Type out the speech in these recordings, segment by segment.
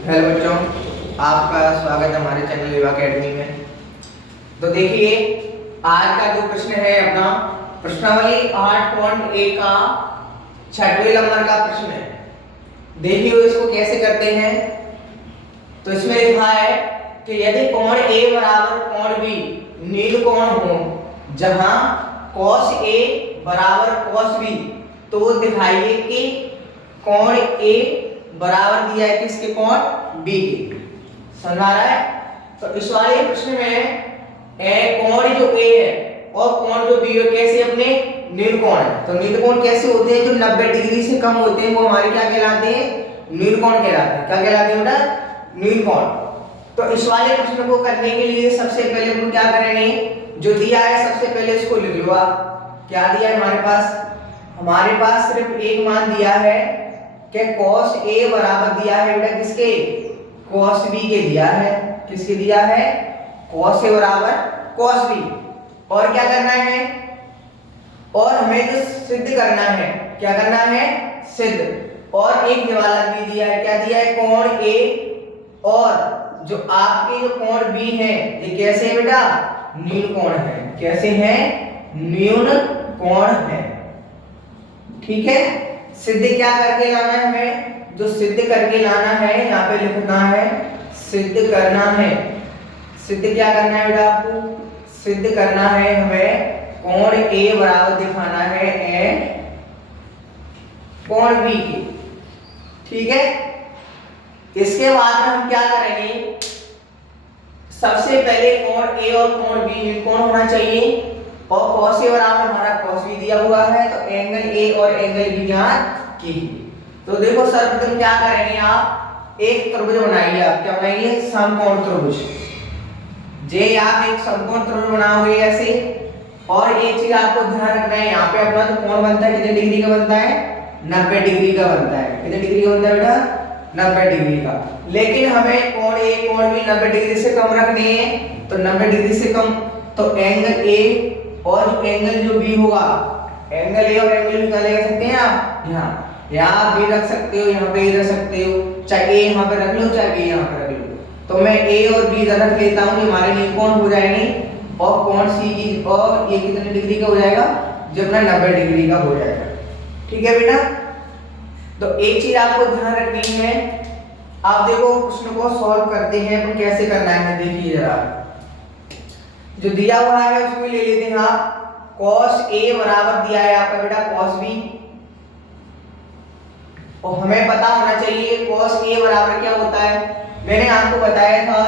Hello बच्चों, आपका स्वागत है हमारे चैनल विवा अकेडमी में। तो देखिए, आज का जो प्रश्न है अपना प्रश्नावली 8.1 का 6वें नंबर का प्रश्न है। देखिए इसको कैसे करते हैं। तो इसमें लिखा है कि यदि कोण A बराबर कोण B नील कोण हो जहां cos A बराबर cos B, तो दिखाइए कि कोण A बराबर दिया है किसके, कोण B के। समझ आ रहा है। तो इस वाले प्रश्न में कोण जो A है और कोण जो B है कैसे अपने नील कोण है। तो नील कोण कैसे होते हैं, जो 90 डिग्री से कम होते हैं वो हमारे क्या कहलाते हैं, नील कोण कहलाते हैं। क्या कहलाते हैं बेटा, नील कोण। तो इस वाले प्रश्न को करने के लिए सबसे पहले हम क्या करेंगे, जो दिया है सबसे पहले इसको लिख लो आप। क्या दिया है हमारे पास सिर्फ एक मान दिया है कि cos A बराबर दिया है बेटा किसके, cos B के दिया है। किसके दिया है, cos A बराबर cos B। और क्या करना है, और हमें जो सिद्ध करना है, क्या करना है, सिद्ध। और एक निवाला भी दिया है। क्या दिया है, कोण A और जो आपके जो कोण B है ये कैसे है बेटा, नील कोण है। कैसे है, न्यून कोण है। ठीक है। सिद्ध क्या करके लाना है हमें, जो सिद्ध करके लाना है यहाँ पे लिखना है सिद्ध करना है। सिद्ध क्या करना है बेटा आपको, सिद्ध करना है हमें कोण A बराबर दिखाना है कोण B के। ठीक है। इसके बाद में हम क्या करेंगे, सबसे पहले कोण A और कोण B नील कोण होना चाहिए। और cos A बराबर हमारा cos B दिया हुआ है, तो एंगल A और एंगल B ज्ञात कीजिए। तो देखो सर्वप्रथम क्या करेंगे, आप एक त्रिभुज बनाइए। आप क्या बनाइए, समकोण त्रिभुज। जे आप एक समकोण त्रिभुज बनाओगे ऐसे। और एक चीज आपको ध्यान रखना है, यहाँ पे अपना जो कोण बनता है कितने डिग्री का बनता है, 90 डिग्री का बनता है। कितने डिग्री का बनता है बेटा, 90 डिग्री का। लेकिन हमें कोण A कोण B 90 डिग्री से कम रखने हैं। तो 90 डिग्री से कम, तो एंगल A और एंगल जो B होगा, एंगल A और एंगल B का ले सकते हैं आप यहाँ भी रख सकते हो, यहाँ पे रख सकते हो। चाहे A यहाँ पे रख लो, चाहे B यहाँ पे रख लो। तो मैं A और B रख लेता हूँ, हमारे नील कोण हो जाएंगे। और कोण C की, और ये कितने डिग्री का हो जाएगा, जो अपना 90 डिग्री का हो जाएगा। ठीक है बेटा। तो एक चीज आपको ध्यान रखनी है, आप देखो प्रश्न को सॉल्व करते हैं तो कैसे करना है। देखिए जरा, जो दिया हुआ है उसमें ले लेते हैं आप। cos A बराबर दिया है आपका बेटा cos B। और हमें पता होना चाहिए cos A बराबर क्या होता है। मैंने आपको बताया था,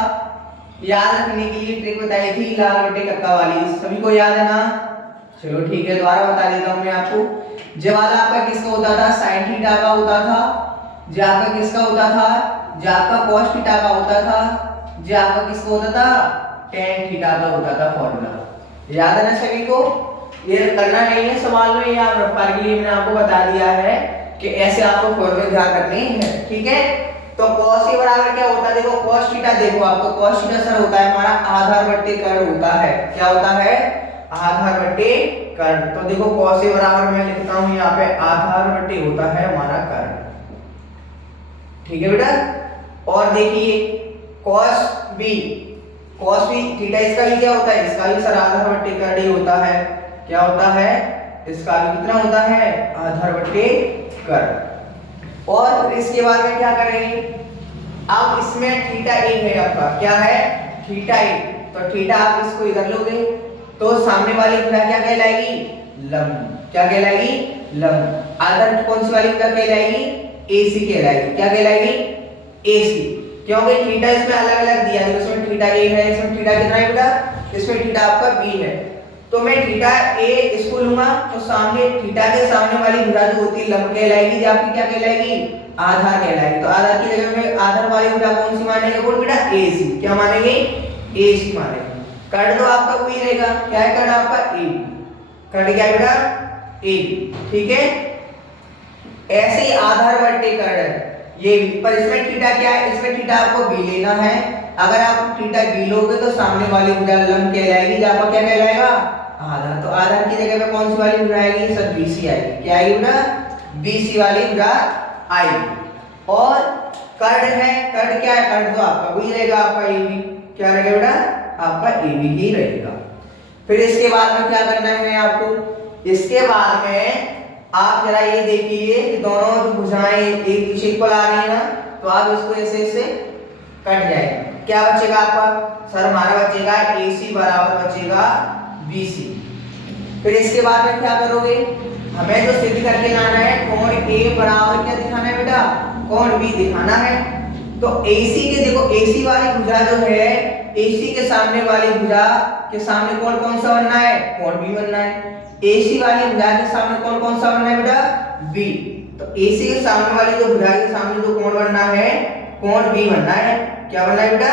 याद रखने के लिए ट्रिक बताई थी, लाल बटे कक्का वाली। सभी को याद है ना। चलो ठीक है, दोबारा बता देता हूं मैं आपको। जे वाला आपका किसका होता था, sin थीटा का होता था। जे आपका किसका होता था, जे आपका cos थीटा का होता था। जे आपका किसका होता था, tan थीटा का होता था फॉर्मूला। याद है ना सभी को। ये करना नहीं है सवाल में, या रफ्तार के लिए मैंने आपको बता दिया है कि ऐसे आपको फॉर्मूले ध्यान रखने हैं। ठीक है। तो cos A बराबर क्या होता है, देखो cos थीटा, देखो आपको cos थीटा सर होता है हमारा आधार बट्टे कर्ण होता है। क्या होता है, आधार बट्टे कर्ण। तो देखो cos A बराबर मैं लिखता हूं यहाँ पे आधार बट्टे होता है हमारा कर्ण। ठीक है बेटा। और देखिए cos B थीटा, इसका भी क्या होता है, इसका भी सर आधार बट्टे कर्ण ही होता है। क्या होता है, इसका भी कितना होता है, आधार बट्टे कर्ण। और फिर इसके बाद में क्या करेंगे, अब इसमें थीटा A है आपका, क्या है, थीटा A। तो थीटा आप इसको इधर लोगे तो सामने वाली भुजा क्या कहलाएगी, लंब। क्या कहलाएगी, लंब। आधार कौन सी वाली भुजा कहलाएगी, AC कहलाएगी। क्या कहलाएगी, AC। क्योंकि थीटा इसमें अलग अलग दिया है, इसमें थीटा A है, इसमें थीटा कितना है बेटा, इसमें थीटा आपका B है। तो मैं थीटा A इसको लूंगा, तो सामने थीटा के सामने वाली भुजा जो होती है लंब कहलाएगी, जो आपकी क्या कहलाएगी, आधार कहलाएगी। तो आधार की जगह में आधार वाली भुजा कौन सी मानेंगे, बोल बेटा AC। क्या मानेंगे, AC मानेंगे। कर्ण तो आपका वही रहेगा, क्या है कर्ण आपका AB। कर्ण क्या है बेटा, AB। ठीक है। ऐसे ही आधार बट्टे कर्ण ये, पर इसमें थीटा क्या है, इसमें थीटा आपको B लेना है। अगर आप थीटा B लोगे तो सामने वाली भुजा लंब कहलाएगी, जो आपका क्या कहलाएगा, आधार। तो आधार की जगह पे कौन सी वाली भुजा आएगी, सर BC आएगी। क्या आएगी बेटा, BC वाली भुजा आएगी। और कर्ड है, कर्ड क्या है, कर्ड तो आपका वही रहेगा, आपका ए बी, क्या रहेगा बेटा, आपका ए बी ही रहेगा। फिर इसके बाद में क्या करना है आपको, इसके बाद में आप जरा ये देखिए कि दोनों जो भुजाएं एक दूसरे इक्वल आ रही है ना, तो आप इसको ऐसे ऐसे कट जाएगा, क्या बचेगा आपका, सर हमारा बचेगा AC बराबर बचेगा BC। फिर इसके बाद में क्या करोगे, हमें जो सिद्ध करके लाना है कोण A बराबर क्या दिखाना है बेटा, कोण B दिखाना है। तो AC के देखो, AC वाली भुजा जो है, AC के सामने वाली भुजा के सामने कोण कौन सा बनना है, कोण B बनना है। AC वाली भुजा के सामने कोण कौन सा बनना है बेटा, B। तो AC के सामने वाली जो भुजा के सामने जो कोण बनना है, कोण B बनना है, क्या बनना है बेटा,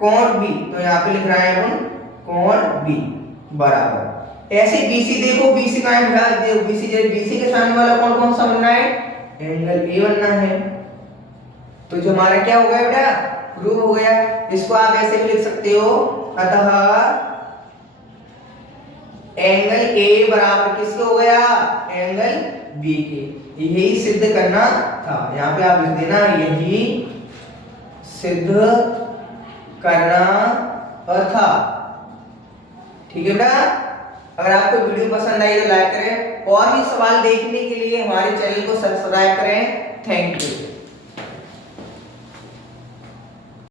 कोण B। तो यहाँ पे लिख रहे हैं अपन कोण B बराबर, ऐसे BC देखो, BC का है भुजा, देखो BC, BC के सामने वाला कोण कौन सा बनना है, एंगल A बनना है। तो जो हमारा क्या हो गया बेटा, प्रूव हो गया। इसको आप ऐसे भी लिख सकते हो, अतः एंगल A बराबर किसके हो गया, एंगल B के। यही सिद्ध करना था, यहाँ पे आप लिख देना यही सिद्ध करना था, ठीक है बेटा। अगर आपको वीडियो पसंद आई तो लाइक करें, और भी सवाल देखने के लिए हमारे चैनल को सब्सक्राइब करें। Thank you.